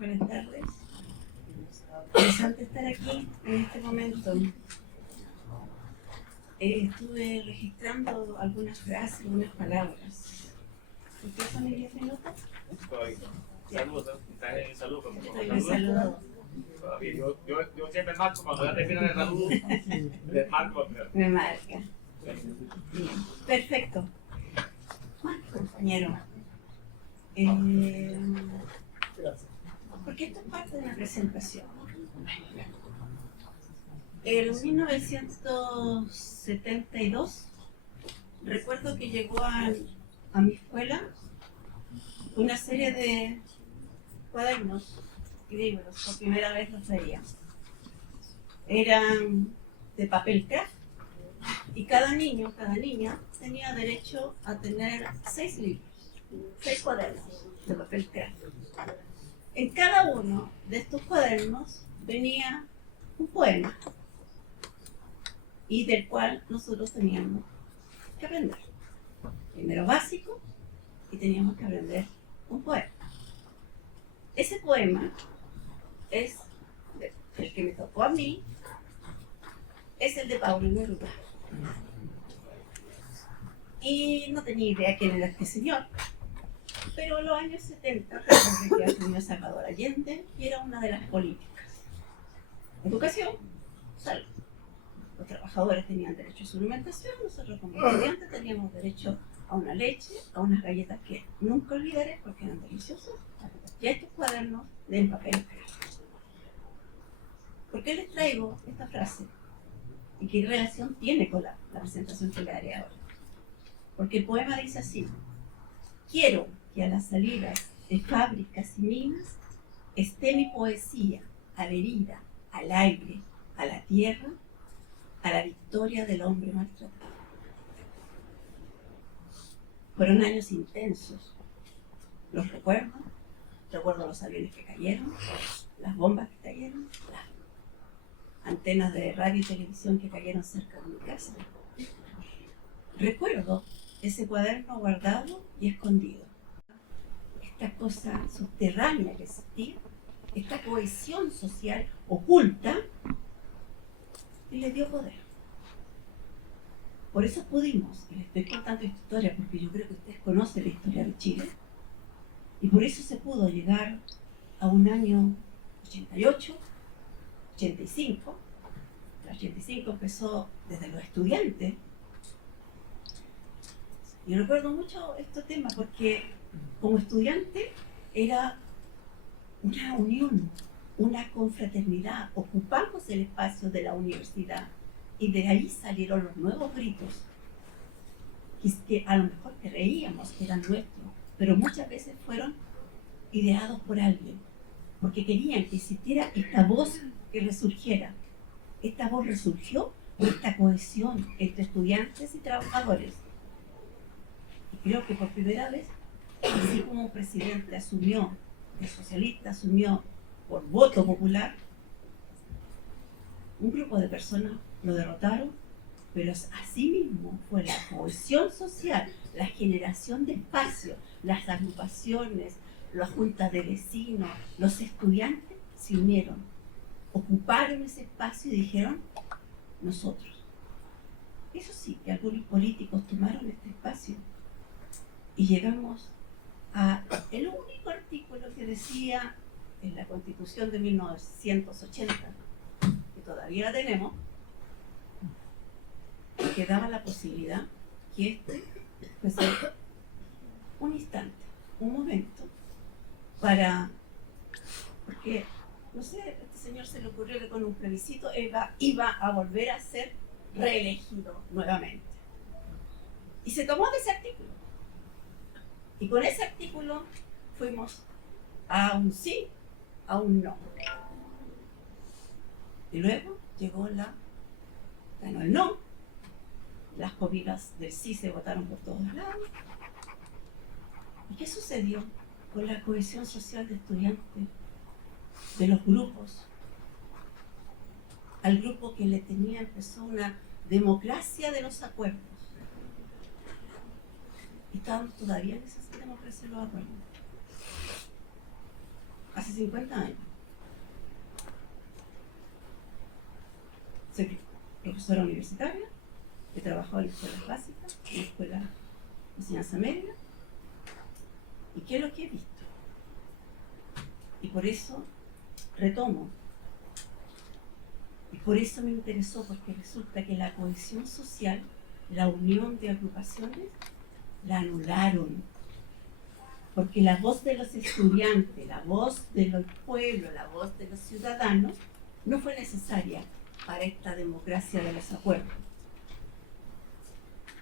Buenas tardes. Interesante estar aquí en este momento. Estuve registrando algunas frases, algunas palabras. ¿Por qué son 10 minutos? Saludos, estás en salud. Estoy en salud. Yo siempre marco, cuando ya terminan el saludo, les marco. Me marca. Bien, perfecto. Compañero. Porque esto es parte de una presentación. En 1972, recuerdo que llegó a mi escuela una serie de cuadernos y libros, por primera vez los veía. Eran de papel craft y cada niño, cada niña tenía derecho a tener 6 libros, 6 cuadernos de papel craft. En cada uno de estos cuadernos venía un poema y del cual nosotros teníamos que aprender. Primero básico y teníamos que aprender un poema. Ese poema es el que me tocó a mí, es el de Pablo Neruda. Y no tenía idea quién era este señor, pero en los años 70 recuerdo que asumió Salvador Allende y era una de las políticas. Educación, salud. Los trabajadores tenían derecho a su alimentación, nosotros como estudiantes teníamos derecho a una leche, a unas galletas que nunca olvidaré porque eran deliciosas, y a estos cuadernos de papel. ¿Por qué les traigo esta frase? ¿Y qué relación tiene con la presentación que le haré ahora? Porque el poema dice así: quiero que a las salidas de fábricas y minas esté mi poesía adherida al aire, a la tierra, a la victoria del hombre maltratado. Fueron años intensos. Los recuerdo los aviones que cayeron, las bombas que cayeron, las antenas de radio y televisión que cayeron cerca de mi casa. Recuerdo ese cuaderno guardado y escondido. Esta cosa subterránea que existía, esta cohesión social oculta, y le dio poder. Por eso pudimos, y les estoy contando esta historia porque yo creo que ustedes conocen la historia de Chile, y por eso se pudo llegar a un año 88, 85. El 85 empezó desde los estudiantes. Y recuerdo mucho este tema porque como estudiante era una unión, una confraternidad. Ocupamos el espacio de la universidad y de ahí salieron los nuevos gritos que a lo mejor creíamos que eran nuestros, pero muchas veces fueron ideados por alguien, porque querían que existiera esta voz que resurgiera. Esta voz resurgió por esta cohesión entre estudiantes y trabajadores. Y creo que por primera vez, así como un presidente asumió, el socialista asumió por voto popular, un grupo de personas lo derrotaron, pero asimismo fue la cohesión social, la generación de espacio, las agrupaciones, las juntas de vecinos, los estudiantes se unieron, ocuparon ese espacio y dijeron, nosotros. Eso sí, que algunos políticos tomaron este espacio y llegamos a el único artículo que decía en la Constitución de 1980, que todavía la tenemos, que daba la posibilidad que este fuese un instante, un momento, porque, no sé, a este señor se le ocurrió que con un plebiscito iba a volver a ser reelegido nuevamente. Y se tomó de ese artículo. Y con ese artículo fuimos a un sí, a un no. Y luego ganó el no. Las comidas del sí se votaron por todos lados. ¿Y qué sucedió con la cohesión social de estudiantes, de los grupos? Al grupo que empezó una democracia de los acuerdos. Y estamos todavía en esa democracia de los acuerdos. hace 50 años. Soy profesora universitaria, he trabajado en escuelas básicas, en escuelas de enseñanza media, y qué es lo que he visto. Y por eso retomo. Y por eso me interesó, porque resulta que la cohesión social, la unión de agrupaciones, la anularon. Porque la voz de los estudiantes, la voz de los pueblos, la voz de los ciudadanos, no fue necesaria para esta democracia de los acuerdos.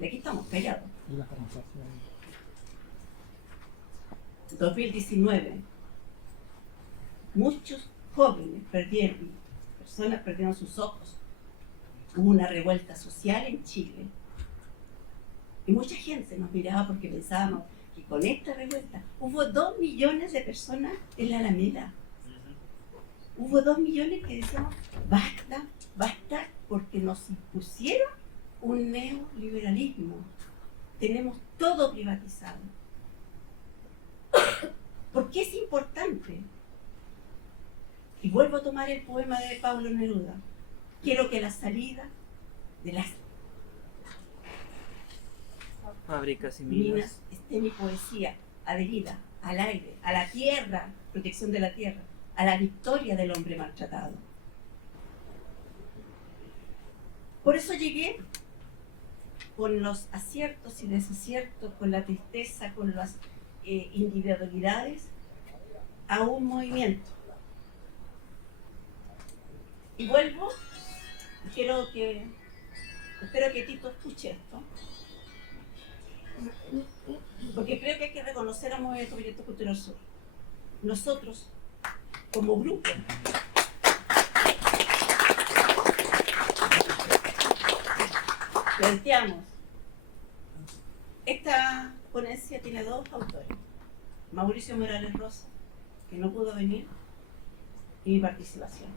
Y aquí estamos callados. 2019, muchos jóvenes personas perdieron sus ojos. Hubo una revuelta social en Chile. Y mucha gente nos miraba porque pensábamos que con esta revuelta hubo 2 millones de personas en la Alameda. Hubo 2 millones que decíamos, basta, basta, porque nos impusieron un neoliberalismo. Tenemos todo privatizado. ¿Por qué es importante? Y vuelvo a tomar el poema de Pablo Neruda. Quiero que la salida de las fábricas y minas esté mi poesía adherida al aire, a la tierra, protección de la tierra, a la victoria del hombre maltratado. Por eso llegué con los aciertos y desaciertos, con la tristeza, con las individualidades, a un movimiento. Y vuelvo, espero que Tito escuche esto, porque creo que hay que reconocer al Movimiento Proyecto Cultural Sur. Nosotros, como grupo, planteamos, esta ponencia tiene 2 autores, Mauricio Morales Rosa, que no pudo venir, y mi participación.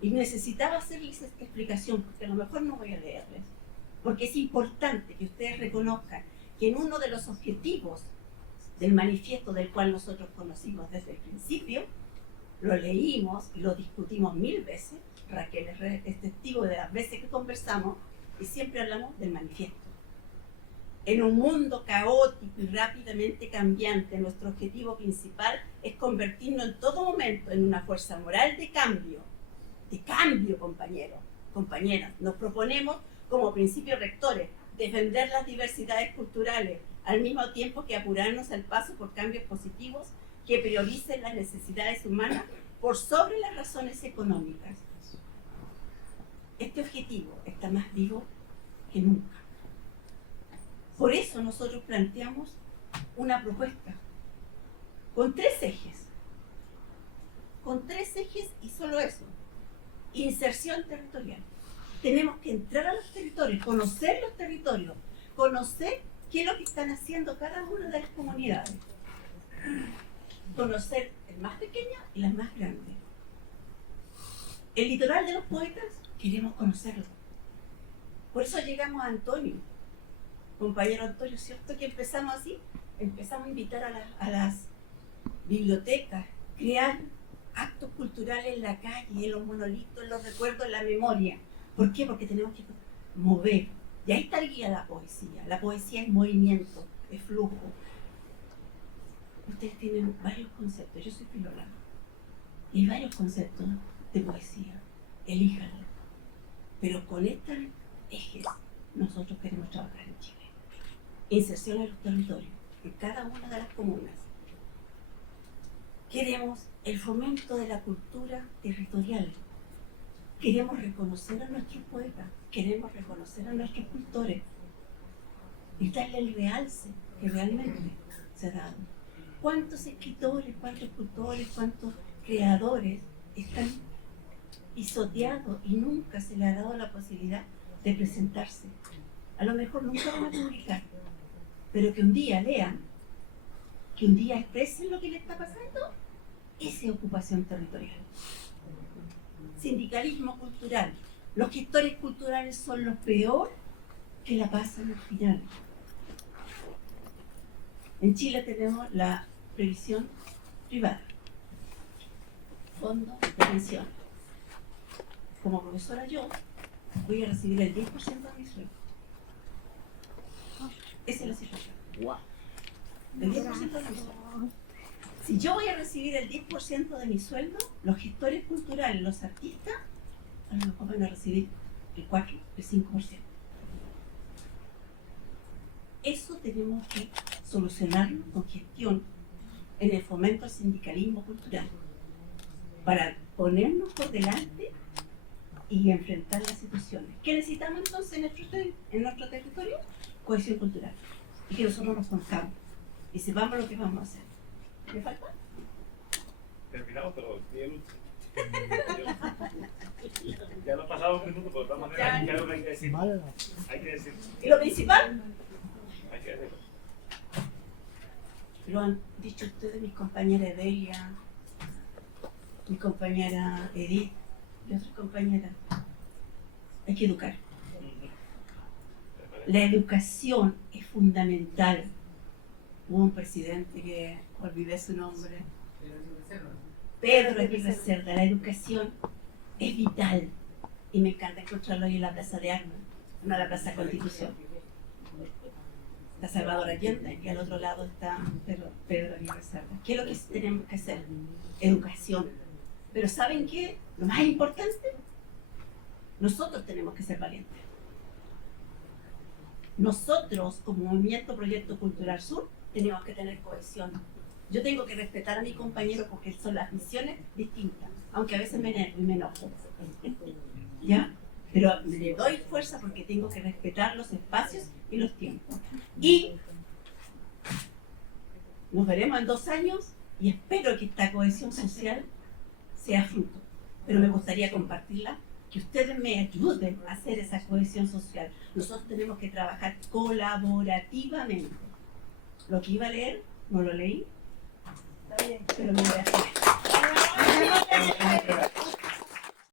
Y necesitaba hacerles esta explicación, porque a lo mejor no voy a leerles, porque es importante que ustedes reconozcan que en uno de los objetivos del manifiesto del cual nosotros conocimos desde el principio, lo leímos y lo discutimos 1000 veces, Raquel es testigo de las veces que conversamos y siempre hablamos del manifiesto. En un mundo caótico y rápidamente cambiante, nuestro objetivo principal es convertirnos en todo momento en una fuerza moral de cambio, compañeros, compañeras. Nos proponemos como principios rectores defender las diversidades culturales, al mismo tiempo que apurarnos al paso por cambios positivos que prioricen las necesidades humanas por sobre las razones económicas. Este objetivo está más vivo que nunca. Por eso nosotros planteamos una propuesta con 3 ejes. Con 3 ejes y solo eso. Inserción territorial. Tenemos que entrar a los territorios, conocer los territorios, conocer qué es lo que están haciendo cada una de las comunidades. Conocer el más pequeño y las más grandes. El litoral de los poetas, queremos conocerlo. Por eso llegamos a Antonio, compañero Antonio, ¿cierto? Que empezamos así, empezamos a invitar a las bibliotecas, crear actos culturales en la calle, en los monolitos, en los recuerdos, en la memoria. ¿Por qué? Porque tenemos que mover. Y ahí está el guía de la poesía. La poesía es movimiento, es flujo. Ustedes tienen varios conceptos. Yo soy filóloga. Y hay varios conceptos de poesía. Elíjanlo. Pero con estos ejes nosotros queremos trabajar en Chile. Inserción en los territorios, en cada una de las comunas. Queremos el fomento de la cultura territorial. Queremos reconocer a nuestros poetas, queremos reconocer a nuestros cultores y darle el realce que realmente se ha dado. ¿Cuántos escritores, cuántos cultores, cuántos creadores están pisoteados y nunca se les ha dado la posibilidad de presentarse? A lo mejor nunca van a publicar, pero que un día lean, que un día expresen lo que les está pasando. Esa es ocupación territorial. Sindicalismo cultural. Los gestores culturales son los peor que la pasan al final. En Chile tenemos la previsión privada, fondos de pensión. Como profesora yo voy a recibir el 10% de mi sueldo. Esa es la situación. El 10% de mi sueldo. Si yo voy a recibir el 10% de mi sueldo, los gestores culturales, los artistas, a lo mejor van a recibir el 4, el 5%. Eso tenemos que solucionarlo con gestión en el fomento al sindicalismo cultural, para ponernos por delante y enfrentar las situaciones. ¿Qué necesitamos entonces en nuestro territorio? Cohesión cultural. Y que nosotros nos contamos y sepamos lo que vamos a hacer. ¿Me falta? Terminamos, pero sí el último. Ya nos pasado un minuto, pero de todas maneras hay algo que hay que decir. Hay que decir. ¿Y lo principal? Hay que decirlo. Lo han dicho ustedes, mis compañeras Edelia, mi compañera Edith y otras compañeras. Hay que educar. La educación es fundamental. Hubo un presidente que olvidé su nombre, Pedro Aguirre Cerda. La educación es vital y me encanta encontrarlo hoy en la Plaza de Armas, no en la Plaza Constitución. Está Salvador Allende y al otro lado está Pedro Aguirre Cerda. ¿Qué es lo que tenemos que hacer? Educación. Pero ¿saben qué? Lo más importante, nosotros tenemos que ser valientes. Nosotros, como Movimiento Proyecto Cultural Sur, tenemos que tener cohesión. Yo tengo que respetar a mi compañero porque son las visiones distintas, aunque a veces me enojo. ¿Ya? Pero le doy fuerza porque tengo que respetar los espacios y los tiempos. Y nos veremos en 2 años y espero que esta cohesión social sea fruto. Pero me gustaría compartirla, que ustedes me ayuden a hacer esa cohesión social. Nosotros tenemos que trabajar colaborativamente. Lo que iba a leer, no lo leí, pero me voy a hacer.